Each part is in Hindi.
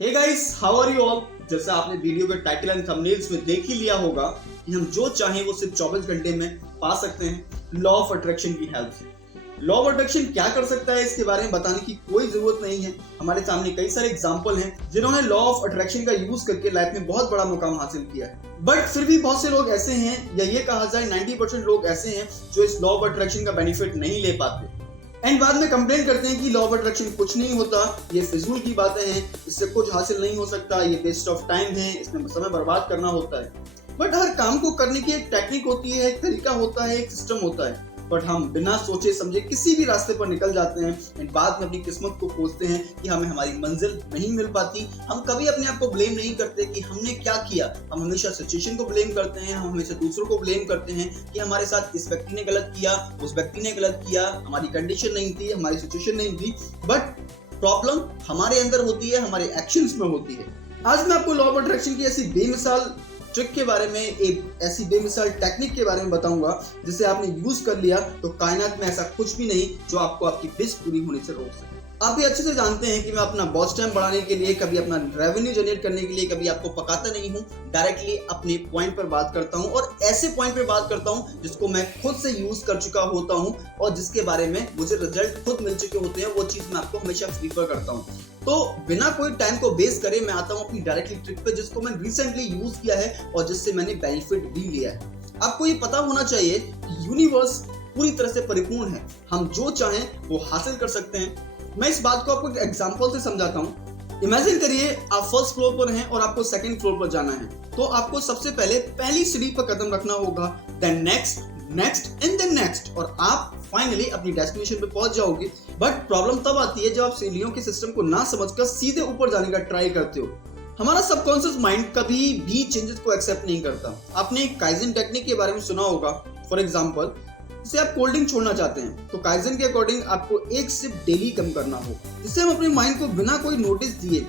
Hey guys, how are you all. जैसा आपने वीडियो के टाइटल एंड थंबनेल्स में देख ही लिया होगा कि हम जो चाहें वो सिर्फ 24 घंटे में पा सकते हैं लॉ ऑफ अट्रैक्शन की हेल्प से। लॉ ऑफ अट्रैक्शन क्या कर सकता है इसके बारे में बताने की कोई जरूरत नहीं है। हमारे सामने कई सारे एग्जांपल हैं जिन्होंने लॉ ऑफ अट्रैक्शन का यूज करके लाइफ में बहुत बड़ा मुकाम हासिल किया है। बट फिर भी बहुत से लोग ऐसे हैं, या ये कहा जाए 90% लोग ऐसे हैं जो इस लॉ ऑफ अट्रैक्शन का बेनिफिट नहीं ले पाते एंड बाद में कंप्लेन करते हैं कि लॉ ऑफ अट्रैक्शन कुछ नहीं होता, ये फिजूल की बातें हैं, इससे कुछ हासिल नहीं हो सकता, ये वेस्ट ऑफ टाइम है, इसमें समय बर्बाद करना होता है। बट हर काम को करने की एक टेक्निक होती है, एक तरीका होता है, एक सिस्टम होता है। बट हम बिना सोचे समझे किसी भी रास्ते पर निकल जाते हैं एंड बाद में अपनी किस्मत को कोसते हैं कि हमें हमारी मंजिल नहीं मिल पाती। हम कभी अपने आप को ब्लेम नहीं करते कि हमने क्या किया। हम हमेशा सिचुएशन को ब्लेम करते हैं, हम हमेशा दूसरों को ब्लेम करते हैं कि हमारे साथ इस व्यक्ति ने गलत किया, उस व्यक्ति ने गलत किया, हमारी कंडीशन नहीं थी, हमारी सिचुएशन नहीं थी। बट प्रॉब्लम हमारे अंदर होती है, हमारे एक्शंस में होती है। आज मैं आपको लॉ ऑफ अट्रैक्शन की ऐसी बेमिसाल ट्रिक के बारे में, एक ऐसी बेमिसाल टेक्निक के बारे में बताऊंगा जिसे आपने यूज कर लिया तो कायनात में ऐसा कुछ भी नहीं जो आपको आपकी विश पूरी होने से रोक सके। आप भी अच्छे से जानते हैं कि मैं अपना वॉच टाइम बढ़ाने के लिए, कभी अपना रेवेन्यू जनरेट करने के लिए कभी आपको पकाता नहीं हूँ, डायरेक्टली अपने पॉइंट पर बात करता हूँ और ऐसे पॉइंट पर बात करता हूँ जिसको मैं खुद से यूज कर चुका होता हूँ और जिसके बारे में मुझे रिजल्ट खुद मिल चुके होते हैं। वो चीज मैं आपको हमेशा प्रीफर करता हूँ। तो बिना कोई टाइम को वेस्ट करे मैं आता हूँ अपनी डायरेक्टली ट्रिक पे, जिसको मैं रिसेंटली यूज किया है और जिससे मैंने बेनिफिट भी लिया है। आपको ये पता होना चाहिए कि यूनिवर्स पूरी तरह से परिपूर्ण है, हम जो चाहें वो हासिल कर सकते हैं। मैं इस बात को आपको एक एग्जांपल से समझाता हूँ। इमेजिन करिए आप फर्स्ट फ्लोर पर हैं और आपको सेकंड फ्लोर पर जाना है, तो आपको सबसे पहले पहली सीढ़ी पर कदम रखना होगा, then next and then next, और आप फाइनली अपनी डेस्टिनेशन पे पहुंच जाओगे। बट प्रॉब्लम तब आती है जब आप सीढ़ियों के सिस्टम को ना समझकर सीधे ऊपर जाने का ट्राई करते हो। हमारा सबकॉन्शियस माइंड कभी भी चेंजेस को एक्सेप्ट नहीं करता। आपने काइजन टेक्निक के बारे में सुना होगा। फॉर एग्जांपल, जैसे आप कोल्ड ड्रिंक छोड़ना चाहते हैं तो काइजन के अकॉर्डिंग आपको एक सिप डेली कम करना हो, जिससे हम अपने माइंड को बिना कोई नोटिस दिए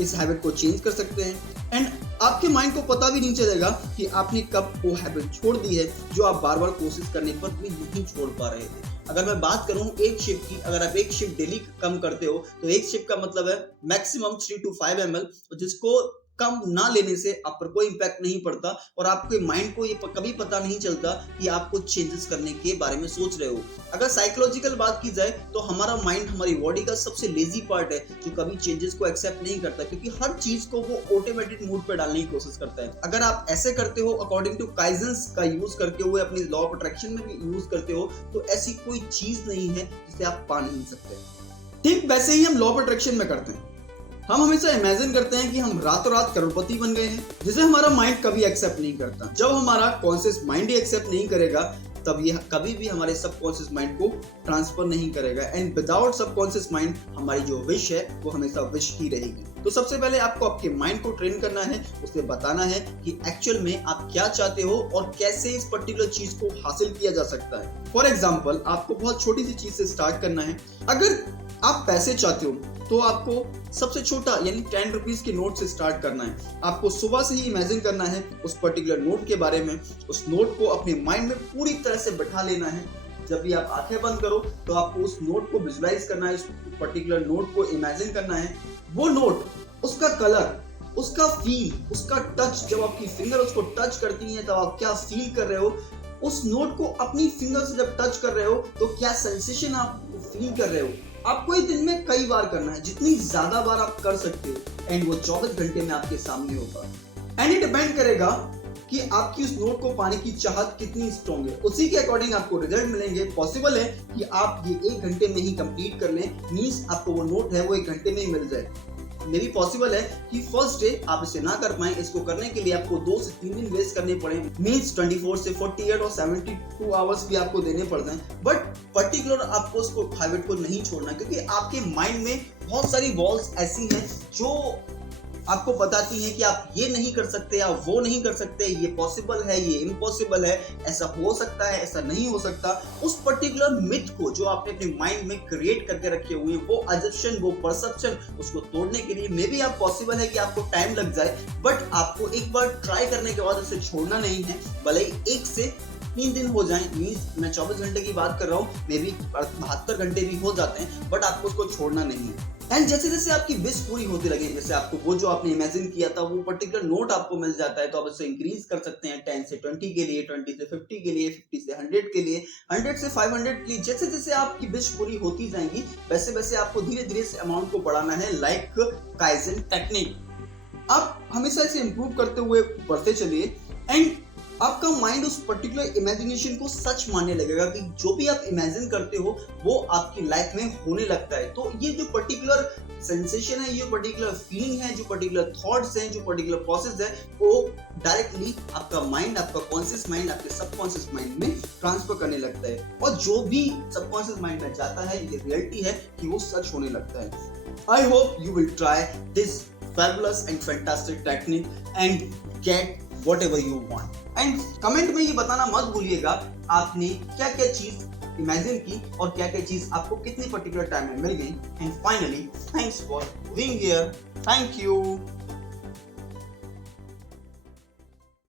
इस हैबिट को चेंज कर सकते हैं एंड आपके माइंड को पता भी नहीं चलेगा कि आपने कब वो हैबिट छोड़ दी है जो आप बार बार कोशिश करने पर भी नहीं छोड़ पा रहे थे। अगर मैं बात करूं एक शिप की, अगर आप एक शिप डेली कम करते हो तो एक शिप का मतलब है मैक्सिमम 3 to 5 ml, जिसको कम ना लेने से आप पर कोई इंपैक्ट नहीं पड़ता और आपके माइंड को ये कभी पता नहीं चलता कि आप कुछ चेंजेस करने के बारे में सोच रहे हो। अगर साइकोलॉजिकल बात की जाए तो हमारा माइंड हमारी बॉडी का सबसे लेजी पार्ट है जो कभी चेंजेस को एक्सेप्ट नहीं करता, क्योंकि हर चीज को वो ऑटोमेटिक मूड पर डालने की कोशिश करता है। अगर आप ऐसे करते हो अकॉर्डिंग टू काइजन्स का यूज करते हुए, अपनी लॉ ऑफ अट्रैक्शन में भी यूज करते हो, तो ऐसी कोई चीज नहीं है जिसे आप पा नहीं सकते। ठीक वैसे ही हम लॉ ऑफ अट्रैक्शन में करते हैं। हम हमेशा इमेजिन करते हैं कि हम रातों रात करोड़पति बन गए हैं, जिसे हमारा माइंड कभी एक्सेप्ट नहीं करता। जब हमारा कॉन्शियस माइंड ही एक्सेप्ट नहीं करेगा तब ये कभी भी हमारे सबकॉन्शियस माइंड को ट्रांसफर नहीं करेगा एंड विदाउट सबकॉन्शियस माइंड हमारी जो विश है वो हमेशा विश ही रहेगी। तो सबसे पहले आपको आपके माइंड को ट्रेन करना है, उसे बताना है कि एक्चुअल में आप क्या चाहते हो और कैसे इस पर्टिकुलर चीज को हासिल किया जा सकता है। फॉर एग्जाम्पल, आपको बहुत छोटी सी चीज से स्टार्ट करना है। अगर आप पैसे चाहते हो तो आपको सबसे छोटा यानी 10 रुपीज के नोट से स्टार्ट करना है। आपको सुबह से ही इमेजिन करना है उस पर्टिकुलर नोट के बारे में, उस नोट को अपने माइंड में पूरी तरह से बैठा लेना है। जब भी आप आंखें बंद करो तो आपको उस नोट को विजुलाइज करना है, उस पर्टिकुलर नोट को इमेजिन करना है। वो नोट, उसका कलर, उसका फील, उसका टच, जब आपकी फिंगर उसको टच करती है तब आप क्या फील कर रहे हो, उस नोट को अपनी फिंगर से जब टच कर रहे हो तो क्या सेंसेशन आप फील कर रहे हो। आपको ये दिन में कई बार करना है, जितनी ज्यादा बार आप कर सकते हो एंड वो 24 घंटे में आपके सामने होगा। एंड ये डिपेंड करेगा कि आपकी उस नोट को पाने की चाहत कितनी स्ट्रॉन्ग है, उसी के अकॉर्डिंग आपको रिजल्ट मिलेंगे। पॉसिबल है कि आप ये 1 घंटे में ही कंप्लीट कर लें, मींस आपको वो नोट है वो 1 घंटे में ही मिल जाए। मे भी पॉसिबल है कि फर्स्ट डे आप इसे ना कर पाए, इसको करने के लिए आपको 2 से 3 दिन वेस्ट करने पड़े, मींस 24 से 48 और 72 आवर्स भी आपको देने पड़ते हैं। बट पर्टिकुलर आपको उसको हैबिट को नहीं छोड़ना, क्योंकि आपके माइंड में बहुत सारी वॉल्स ऐसी हैं जो आपको बताती हैं कि आप ये नहीं कर सकते, आप वो नहीं कर सकते, ये पॉसिबल है, ये इम्पॉसिबल है, ऐसा हो सकता है, ऐसा नहीं हो सकता। उस पर्टिकुलर मिथ को जो आपने अपने माइंड में क्रिएट करके रखे हुए हैं, वो अजम्पशन, वो परसेप्शन, उसको तोड़ने के लिए मे बी आप पॉसिबल है कि आपको टाइम लग जाए, बट आपको एक बार ट्राई करने के बाद उसे छोड़ना नहीं है। भले ही 1 से 3 दिन हो जाए, मींस मैं 24 घंटे की बात कर रहा हूँ, मे बी 72 घंटे भी हो जाते हैं, बट आपको उसको छोड़ना नहीं है। एंड जैसे जैसे आपकी विश पूरी होती लगे, जैसे आपको वो जो आपने इमेजिन किया था वो पर्टिकुलर नोट आपको मिल जाता है, तो आप उसे इंक्रीज कर सकते हैं 10 से 20 के लिए, 20 से 50 के लिए, 50 से 100 के लिए, 100 से 500 के लिए। जैसे जैसे आपकी विश पूरी होती जाएंगी वैसे वैसे आपको धीरे धीरे इस अमाउंट को बढ़ाना है, लाइक काइजन टेक्निक। आप हमेशा इसे इंप्रूव करते हुए बढ़ते चलिए एंड आपका माइंड उस पर्टिकुलर इमेजिनेशन को सच मानने लगेगा कि जो भी आप इमेजिन करते हो वो आपकी लाइफ में होने लगता है। तो ये जो पर्टिकुलर सेंसेशन है, ये पर्टिकुलर फीलिंग है, जो पर्टिकुलर थॉट्स हैं, जो पर्टिकुलर प्रोसेस है, वो डायरेक्टली आपका माइंड, आपका कॉन्शियस माइंड आपके सबकॉन्शियस माइंड में ट्रांसफर करने लगता है और जो भी सबकॉन्शियस माइंड में जाता है ये रियलिटी है कि वो सच होने लगता है। I hope you will try this fabulous and fantastic technique and get whatever you want. And comment में ये बताना मत भूलिएगा आपने क्या क्या चीज इमेजिन की और क्या क्या चीज आपको कितनी पर्टिकुलर टाइम में मिल गई। And finally thanks for being here, thank you.